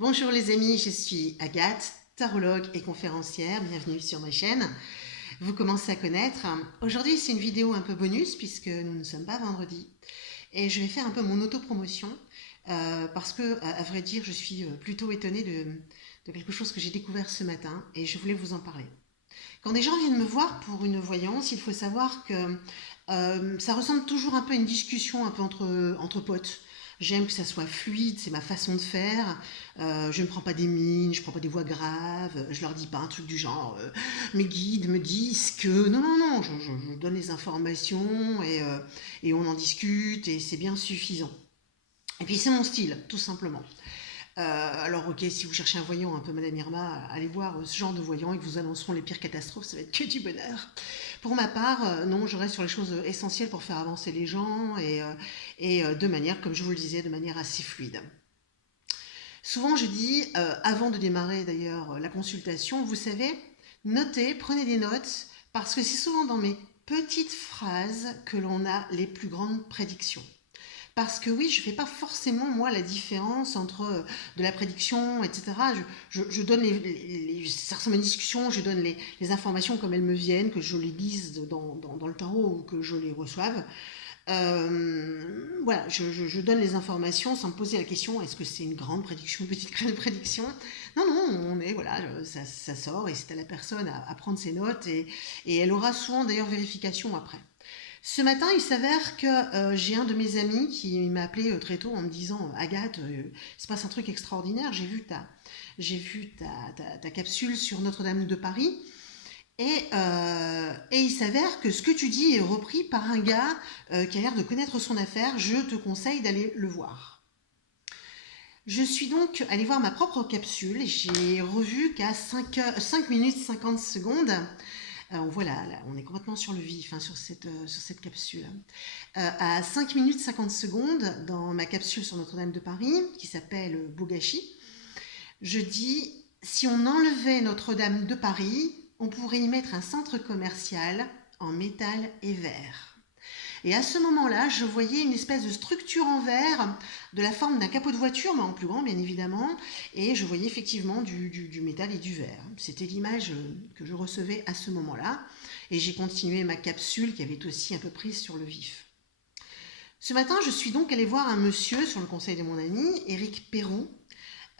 Bonjour les amis, je suis Agathe, tarologue et conférencière. Bienvenue sur ma chaîne. Vous commencez à connaître. Aujourd'hui, c'est une vidéo un peu bonus puisque nous ne sommes pas vendredi. Et je vais faire un peu mon autopromotion parce que, à vrai dire, je suis plutôt étonnée de quelque chose que j'ai découvert ce matin et je voulais vous en parler. Quand des gens viennent me voir pour une voyance, il faut savoir que ça ressemble toujours un peu à une discussion un peu entre potes. J'aime que ça soit fluide, c'est ma façon de faire. Je ne prends pas des mines, je ne prends pas des voix graves. Je leur dis pas un truc du genre mes guides me disent que. Non, non, non, je donne les informations et on en discute et c'est bien suffisant. Et puis c'est mon style, tout simplement. Alors ok, si vous cherchez un voyant un peu Madame Irma, allez voir ce genre de voyant, ils vous annonceront les pires catastrophes, ça va être que du bonheur. Pour ma part, non, je reste sur les choses essentielles pour faire avancer les gens et de manière, comme je vous le disais, de manière assez fluide. Souvent je dis, avant de démarrer d'ailleurs la consultation, vous savez, notez, prenez des notes, parce que c'est souvent dans mes petites phrases que l'on a les plus grandes prédictions. Parce que oui, je ne fais pas forcément, moi, la différence entre de la prédiction, etc. Je donne ça ressemble à une discussion, je donne les informations comme elles me viennent, que je les lise dans le tarot ou que je les reçoive. Voilà, je donne les informations sans me poser la question, est-ce que c'est une grande prédiction, une petite prédiction? Non, non, on est, voilà, ça sort et c'est à la personne à prendre ses notes et elle aura souvent d'ailleurs vérification après. Ce matin, il s'avère que j'ai un de mes amis qui m'a appelé très tôt en me disant Agathe, il se passe un truc extraordinaire, j'ai vu ta capsule sur Notre-Dame de Paris. Et il s'avère que ce que tu dis est repris par un gars qui a l'air de connaître son affaire. Je te conseille d'aller le voir. Je suis donc allée voir ma propre capsule et j'ai revu qu'à 5 minutes 50 secondes, on voit là, on est complètement sur le vif sur cette capsule. À 5 minutes 50 secondes, dans ma capsule sur Notre-Dame de Paris, qui s'appelle Bogashi, je dis, si on enlevait Notre-Dame de Paris, on pourrait y mettre un centre commercial en métal et verre. Et à ce moment-là, je voyais une espèce de structure en verre de la forme d'un capot de voiture, mais en plus grand bien évidemment, et je voyais effectivement du métal et du verre. C'était l'image que je recevais à ce moment-là, et j'ai continué ma capsule qui avait aussi un peu prise sur le vif. Ce matin, je suis donc allée voir un monsieur sur le conseil de mon ami, Éric Perroux.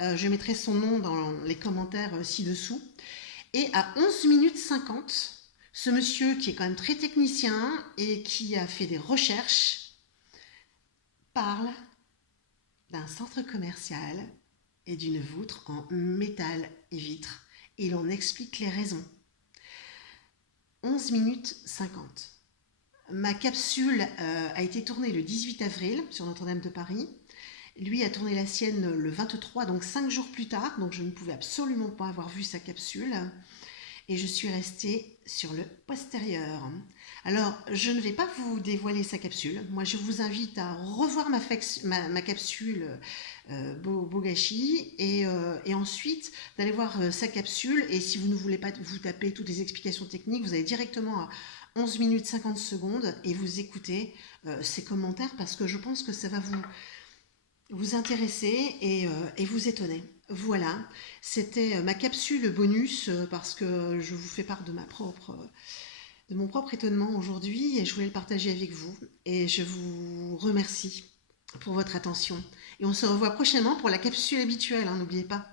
Je mettrai son nom dans les commentaires ci-dessous. Et à 11 minutes 50, ce monsieur qui est quand même très technicien et qui a fait des recherches parle d'un centre commercial et d'une voûte en métal et vitre. Et il en explique les raisons. 11 minutes 50. Ma capsule a été tournée le 18 avril sur Notre-Dame de Paris. Lui a tourné la sienne le 23, donc 5 jours plus tard. Donc je ne pouvais absolument pas avoir vu sa capsule. Et je suis restée sur le postérieur. Alors, je ne vais pas vous dévoiler sa capsule. Moi, je vous invite à revoir ma capsule Bogashi et ensuite d'aller voir sa capsule. Et si vous ne voulez pas vous taper toutes les explications techniques, vous allez directement à 11 minutes 50 secondes et vous écoutez ses commentaires parce que je pense que ça va vous intéresser et vous étonner. Voilà, c'était ma capsule bonus parce que je vous fais part de mon propre étonnement aujourd'hui et je voulais le partager avec vous. Et je vous remercie pour votre attention. Et on se revoit prochainement pour la capsule habituelle, n'oubliez pas.